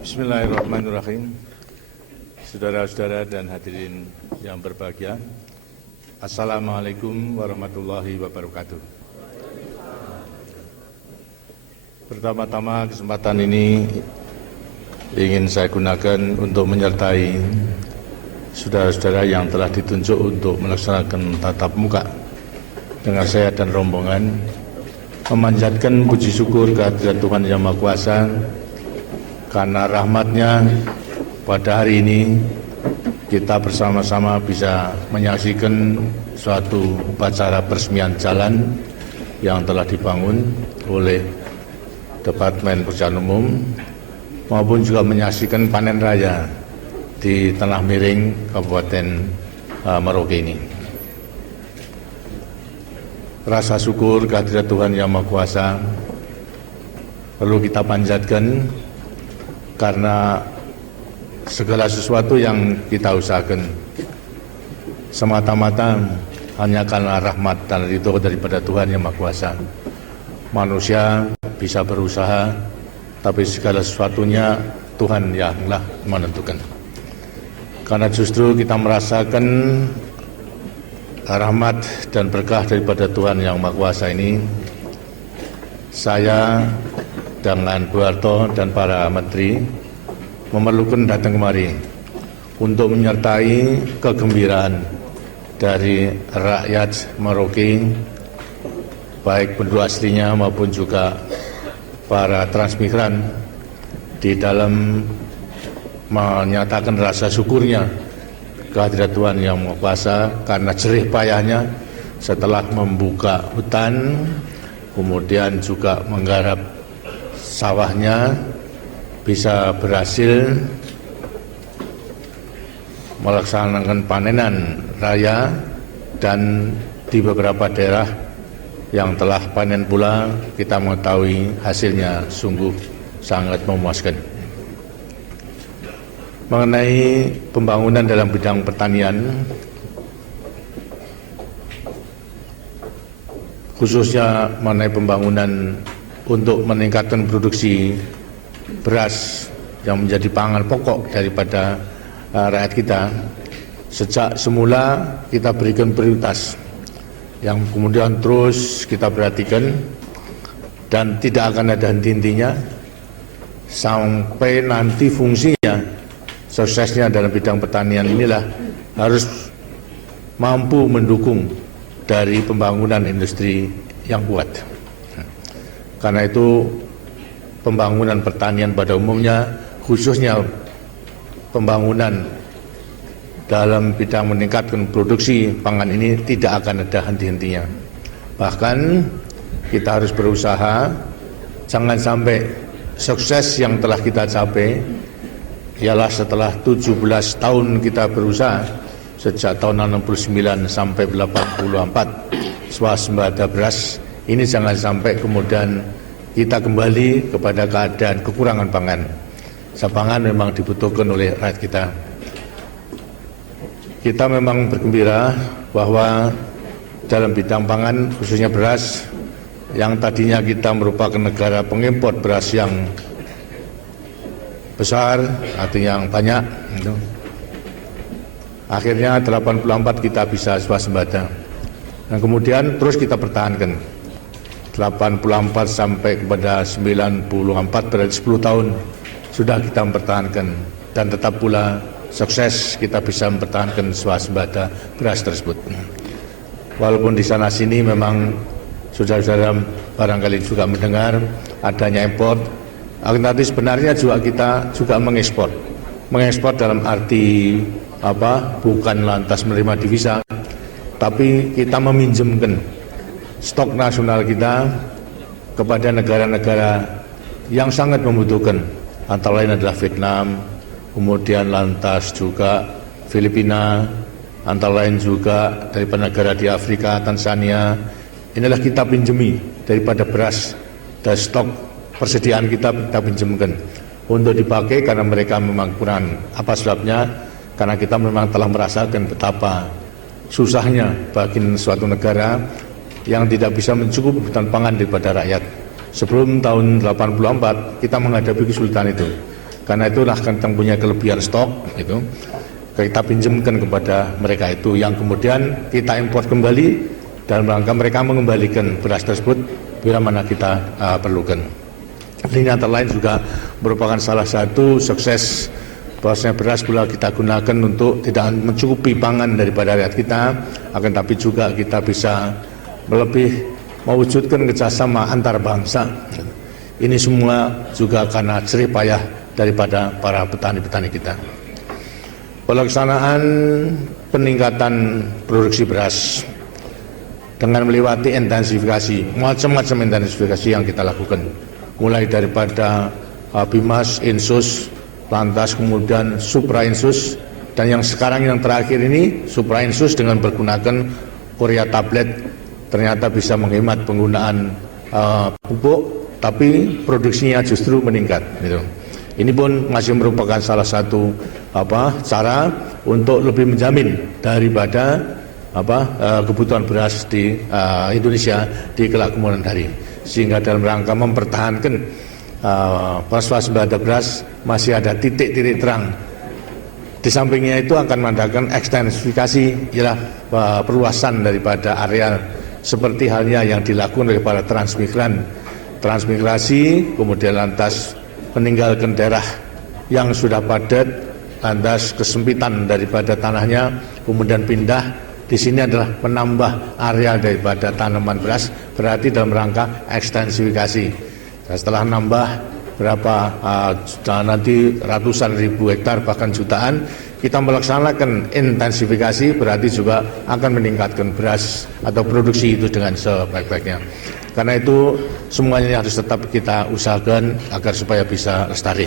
Bismillahirrahmanirrahim. Saudara-saudara dan hadirin yang berbahagia, Assalamualaikum warahmatullahi wabarakatuh. Pertama-tama kesempatan ini ingin saya gunakan untuk menyertai saudara-saudara yang telah ditunjuk untuk melaksanakan tatap muka dengan saya dan rombongan, memanjatkan puji syukur kehadirat Tuhan Yang Maha Kuasa karena rahmat-Nya pada hari ini kita bersama-sama bisa menyaksikan suatu upacara peresmian jalan yang telah dibangun oleh Departemen Pekerjaan Umum maupun juga menyaksikan panen raya di Tanah Miring, Kabupaten Merauke ini. Rasa syukur kehadirat Tuhan Yang Maha Kuasa perlu kita panjatkan karena segala sesuatu yang kita usahakan semata-mata hanya karena rahmat dan ridho daripada Tuhan Yang Maha Kuasa. Manusia bisa berusaha, tapi segala sesuatunya Tuhan yanglah menentukan. Karena justru kita merasakan rahmat dan berkah daripada Tuhan Yang Maha Kuasa ini, saya dengan Bu Harto dan para menteri memerlukan datang kemari untuk menyertai kegembiraan dari rakyat Merauke, baik penduduk aslinya maupun juga para transmigran, di dalam menyatakan rasa syukurnya kehadirat Tuhan Yang Maha Kuasa karena jerih payahnya setelah membuka hutan, kemudian juga menggarap sawahnya, bisa berhasil melaksanakan panenan raya, dan di beberapa daerah yang telah panen pula kita mengetahui hasilnya sungguh sangat memuaskan. Mengenai pembangunan dalam bidang pertanian, khususnya mengenai pembangunan untuk meningkatkan produksi beras yang menjadi pangan pokok daripada rakyat kita, sejak semula kita berikan prioritas yang kemudian terus kita perhatikan dan tidak akan ada henti-hentinya sampai nanti fungsinya, suksesnya dalam bidang pertanian inilah harus mampu mendukung dari pembangunan industri yang kuat. Karena itu pembangunan pertanian pada umumnya, khususnya pembangunan dalam bidang meningkatkan produksi pangan ini tidak akan ada henti-hentinya. Bahkan kita harus berusaha jangan sampai sukses yang telah kita capai, ialah setelah 17 tahun kita berusaha sejak tahun 69 sampai 84 swasembada beras, ini jangan sampai kemudian kita kembali kepada keadaan kekurangan pangan. Pangan memang dibutuhkan oleh rakyat kita. Kita memang bergembira bahwa dalam bidang pangan, khususnya beras, yang tadinya kita merupakan negara pengimpor beras yang besar, artinya yang banyak, akhirnya 84 kita bisa swasembada. Dan kemudian terus kita pertahankan 84 sampai kepada 94, berarti 10 tahun sudah kita mempertahankan, dan tetap pula sukses kita bisa mempertahankan swasembada beras tersebut. Walaupun di sana sini memang saudara-saudara barangkali juga mendengar adanya impor, tapi sebenarnya juga kita juga mengekspor dalam arti bukan lantas menerima devisa, tapi kita meminjamkan stok nasional kita kepada negara-negara yang sangat membutuhkan, antara lain adalah Vietnam, kemudian lantas juga Filipina, antara lain juga daripada negara di Afrika, Tanzania. Inilah kita pinjami daripada beras dan stok persediaan kita pinjamkan untuk dipakai karena mereka memang kurang. Apa sebabnya? Karena kita memang telah merasakan betapa susahnya bagi suatu negara yang tidak bisa mencukupi kebutuhan pangan daripada rakyat. Sebelum tahun 84 kita menghadapi kesulitan itu. Karena itulah kita punya kelebihan stok itu kita pinjamkan kepada mereka itu, yang kemudian kita impor kembali dalam rangka mereka mengembalikan beras tersebut bila mana kita perlukan. Ini antara lain juga merupakan salah satu sukses bahwasanya beras bila kita gunakan untuk tidak mencukupi pangan daripada rakyat kita, akan tapi juga kita bisa lebih mewujudkan kerjasama antar bangsa. Ini semua juga karena jerih payah daripada para petani-petani kita. Pelaksanaan peningkatan produksi beras dengan melewati intensifikasi, macam-macam intensifikasi yang kita lakukan, mulai daripada Bimas, Insus, lantas kemudian Suprainsus, dan yang sekarang yang terakhir ini Suprainsus dengan menggunakan Korea tablet ternyata bisa menghemat penggunaan pupuk, tapi produksinya justru meningkat. Gitu. Ini pun masih merupakan salah satu cara untuk lebih menjamin daripada kebutuhan beras di Indonesia di kelak kemudian hari, sehingga dalam rangka mempertahankan swasembada beras masih ada titik-titik terang. Di sampingnya itu akan mengadakan ekstensifikasi, ialah perluasan daripada area seperti halnya yang dilakukan oleh para transmigrasi, kemudian lantas meninggalkan daerah yang sudah padat, lantas kesempitan daripada tanahnya, kemudian pindah. Di sini adalah menambah area daripada tanaman beras, berarti dalam rangka ekstensifikasi. Nah, setelah nambah berapa nanti ratusan ribu hektar bahkan jutaan, kita melaksanakan intensifikasi, berarti juga akan meningkatkan beras atau produksi itu dengan sebaik-baiknya. Karena itu semuanya harus tetap kita usahakan agar supaya bisa lestari.